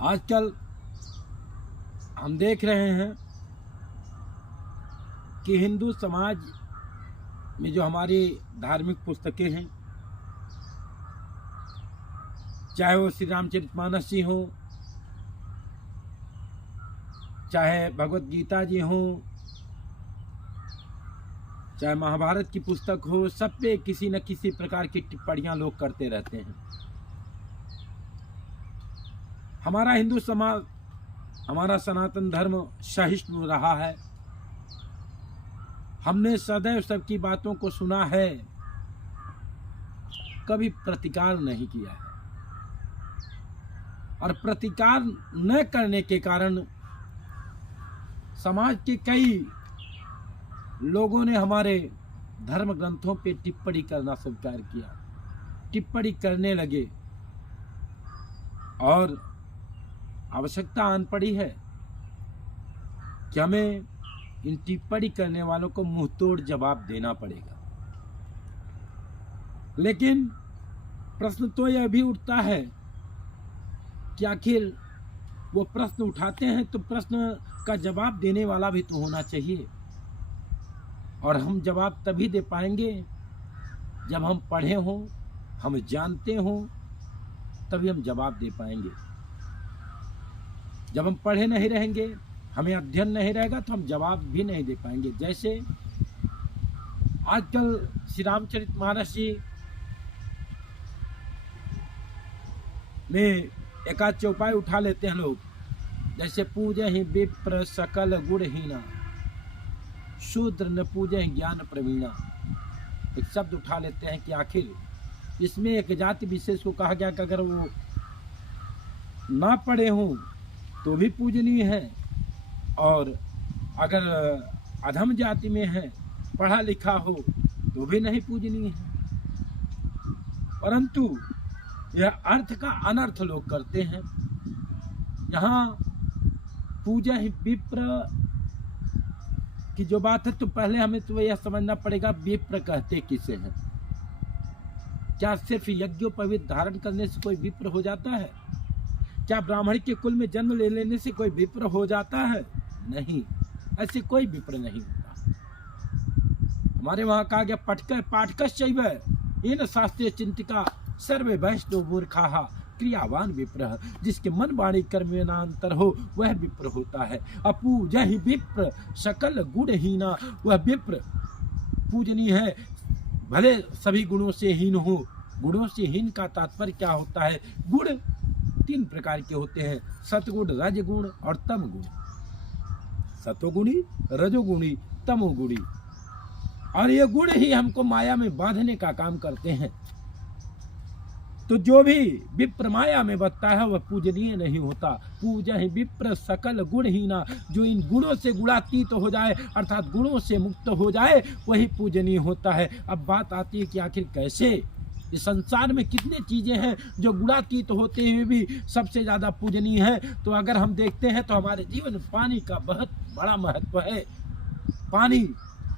आजकल हम देख रहे हैं कि हिंदू समाज में जो हमारी धार्मिक पुस्तकें हैं, चाहे वो श्री रामचरितमानस जी हो, चाहे भगवत गीता जी हो, चाहे महाभारत की पुस्तक हो, सब पे किसी न किसी प्रकार की टिप्पणियां लोग करते रहते हैं। हमारा हिंदू समाज, हमारा सनातन धर्म सहिष्णु रहा है। हमने सदैव सबकी बातों को सुना है, कभी प्रतिकार नहीं किया है। और प्रतिकार न करने के कारण समाज के कई लोगों ने हमारे धर्म ग्रंथों पे टिप्पणी करना स्वीकार किया, टिप्पणी करने लगे और आवश्यकता आन पड़ी है कि हमें इन टिप्पणी करने वालों को मुंहतोड़ जवाब देना पड़ेगा। लेकिन प्रश्न तो यह भी उठता है कि आखिर वो प्रश्न उठाते हैं तो प्रश्न का जवाब देने वाला भी तो होना चाहिए। और हम जवाब तभी दे पाएंगे जब हम पढ़े हों, हम जानते हों, तभी हम जवाब दे पाएंगे। जब हम पढ़े नहीं रहेंगे, हमें अध्ययन नहीं रहेगा, तो हम जवाब भी नहीं दे पाएंगे। जैसे आजकल श्री रामचरितमानस जी में एक आध चौपाई उठा लेते हैं लोग, जैसे पूजे ही विप्र सकल गुणहीना, शूद्र न पूजे ज्ञान प्रवीणा। एक शब्द उठा लेते हैं कि आखिर इसमें एक जाति विशेष को कहा गया कि अगर वो ना पढ़े हों तो भी पूजनीय है, और अगर अधम जाति में है, पढ़ा लिखा हो तो भी नहीं पूजनीय है। परंतु यह अर्थ का अनर्थ लोग करते हैं। यहाँ पूजा ही विप्र की जो बात है, तो पहले हमें तो यह समझना पड़ेगा विप्र कहते किसे हैं। क्या सिर्फ यज्ञोपवीत धारण करने से कोई विप्र हो जाता है? क्या ब्राह्मण के कुल में जन्म ले लेने से कोई विप्र हो जाता है? नहीं, ऐसे कोई विप्र नहीं होता। हमारे वहां कहा गया पाठकश्चैव इन शास्त्रीय चिंतिका सर्वे वैष्णव मूर्खाः क्रियावान विप्र। जिसके मन वाणी कर्म में ना अंतर हो वह विप्र होता है। अपूजा ही विप्र सकल गुणहीना, वह विप्र पूजनीय है भले सभी गुणों से हीन हो। गुणों से हीन का तात्पर्य क्या होता है? गुण तीन प्रकार के होते हैं, सतगुण, रजगुण और तमगुण। सतोगुणी, रजोगुणी, तमोगुणी। और ये गुण ही हमको माया में बांधने का काम करते हैं। तो जो भी विप्र माया में बसता है वह पूजनीय नहीं होता। पूजा ही विप्र सकल गुणहीना, जो इन गुणों से गुणातीत हो जाए अर्थात गुणों से मुक्त हो जाए वही पूजनीय होता है। अब बात आती है कि आखिर कैसे? इस संसार में कितने चीजें हैं जो गुणातीत होते हुए भी सबसे ज्यादा पूजनीय है। तो अगर हम देखते हैं तो हमारे जीवन में पानी का बहुत बड़ा महत्व है। पानी,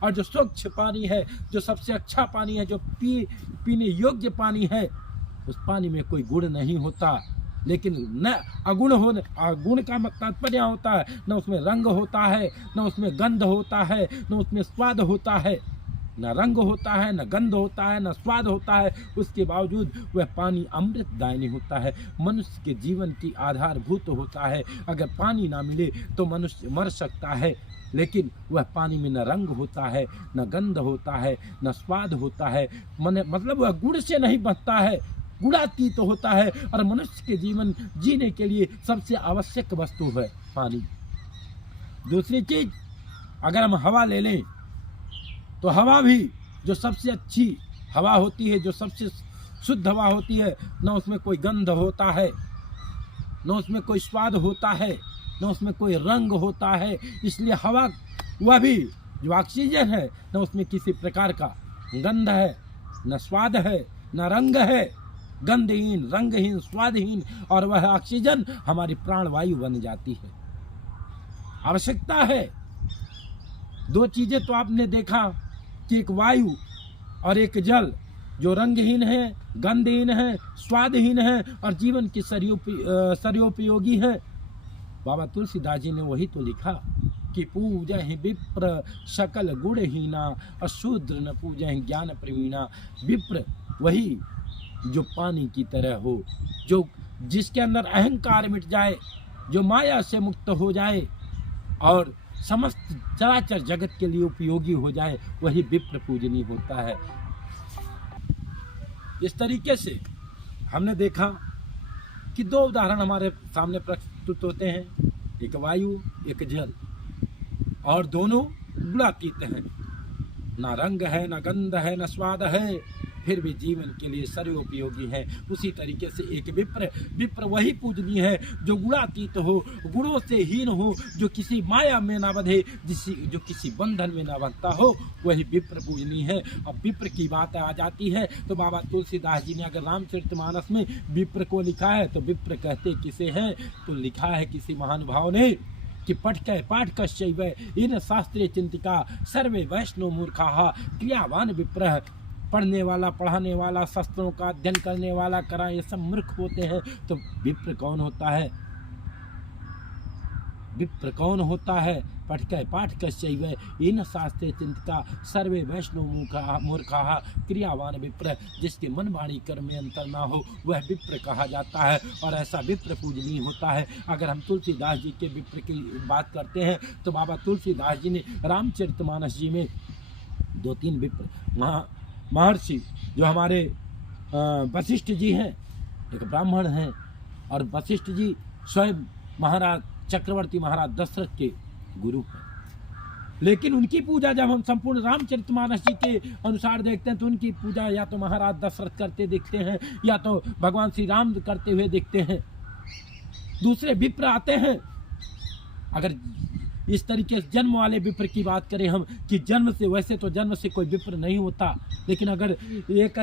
और जो स्वच्छ पानी है, जो सबसे अच्छा पानी है, जो पीने योग्य पानी है, उस पानी में कोई गुण नहीं होता। लेकिन न अगुण हो, गुण का तात्पर्य होता है न उसमें रंग होता है, न उसमें गंध होता है, न उसमें स्वाद होता है। न रंग होता है, न गंध होता है, न स्वाद होता है, उसके बावजूद वह पानी अमृतदायिनी होता है, मनुष्य के जीवन की आधारभूत होता है। अगर पानी ना मिले तो मनुष्य मर सकता है, लेकिन वह पानी में न रंग होता है, न गंध होता है, न स्वाद होता है। मतलब वह गुण से नहीं बचता है, गुणातीत तो होता है। और मनुष्य के जीवन जीने के लिए सबसे आवश्यक वस्तु है पानी। दूसरी चीज, अगर हम हवा ले लें तो हवा भी जो सबसे अच्छी हवा होती है, जो सबसे शुद्ध हवा होती है, न उसमें कोई गंध होता है, न उसमें कोई स्वाद होता है, न उसमें कोई रंग होता है। इसलिए हवा, वह भी जो ऑक्सीजन है, न उसमें किसी प्रकार का गंध है, न स्वाद है, न रंग है। गंधहीन, रंगहीन, स्वादहीन, और वह ऑक्सीजन हमारी प्राणवायु बन जाती है। आवश्यकता है। दो चीजें तो आपने देखा कि एक वायु और एक जल, जो रंगहीन है, गंधहीन है, स्वादहीन है और जीवन की सर्वोपयोगी है। बाबा तुलसीदास जी ने वही तो लिखा कि पूजा ही विप्र सकल गुणहीना और शूद्र न पूजा ही ज्ञान प्रवीणा। विप्र वही जो पानी की तरह हो, जो जिसके अंदर अहंकार मिट जाए, जो माया से मुक्त हो जाए और समस्त चराचर जगत के लिए उपयोगी हो जाए, वही विप्र पूजनीय होता है। इस तरीके से हमने देखा कि दो उदाहरण हमारे सामने प्रस्तुत होते हैं, एक वायु एक जल, और दोनों गुणातीत हैं। ना रंग है, ना गंध है, ना स्वाद है, फिर भी जीवन के लिए सर्वोपयोगी है। उसी तरीके से एक विप्र वही पूजनीय है जो गुणातीत हो, गुणों से हीन हो, जो किसी माया में ना बंधे, जो किसी बंधन में ना बंधता हो, वही विप्र पूजनीय है। अब विप्र की बात आ जाती है तो बाबा तुलसीदास जी ने अगर रामचरितमानस में विप्र को लिखा है तो विप्र कहते किसे हैं, तो लिखा है किसी महानुभाव ने कि पाठ कश्चैव इन शास्त्रीय चिंतिका सर्वे वैष्णव मूर्खाः क्रियावान विप्र। पढ़ने वाला, पढ़ाने वाला, शास्त्रों का अध्ययन करने वाला करा, ये सब मूर्ख होते हैं। तो विप्र कौन होता है? विप्र कौन होता है? पाठ कश्चैव इन शास्त्रे चिंतिका सर्वे वैष्णव मूर्खाः क्रियावान विप्र। जिसके मन वाणी कर्म में अंतर ना हो वह विप्र कहा जाता है, और ऐसा विप्र पूजनीय होता है। अगर हम तुलसीदास जी के विप्र की बात करते हैं तो बाबा तुलसीदास जी ने रामचरितमानस जी में 2-3 विप्र महर्षि जो हमारे वशिष्ठ जी हैं, एक ब्राह्मण हैं, और वशिष्ठ जी स्वयं महाराज चक्रवर्ती महाराज दशरथ के गुरु हैं। लेकिन उनकी पूजा जब हम संपूर्ण रामचरितमानस जी के अनुसार देखते हैं तो उनकी पूजा या तो महाराज दशरथ करते दिखते हैं या तो भगवान श्री राम करते हुए दिखते हैं। दूसरे विप्र आते हैं। अगर इस तरीके से जन्म वाले विप्र की बात करें हम कि जन्म से, वैसे तो जन्म से कोई विप्र नहीं होता, लेकिन अगर एक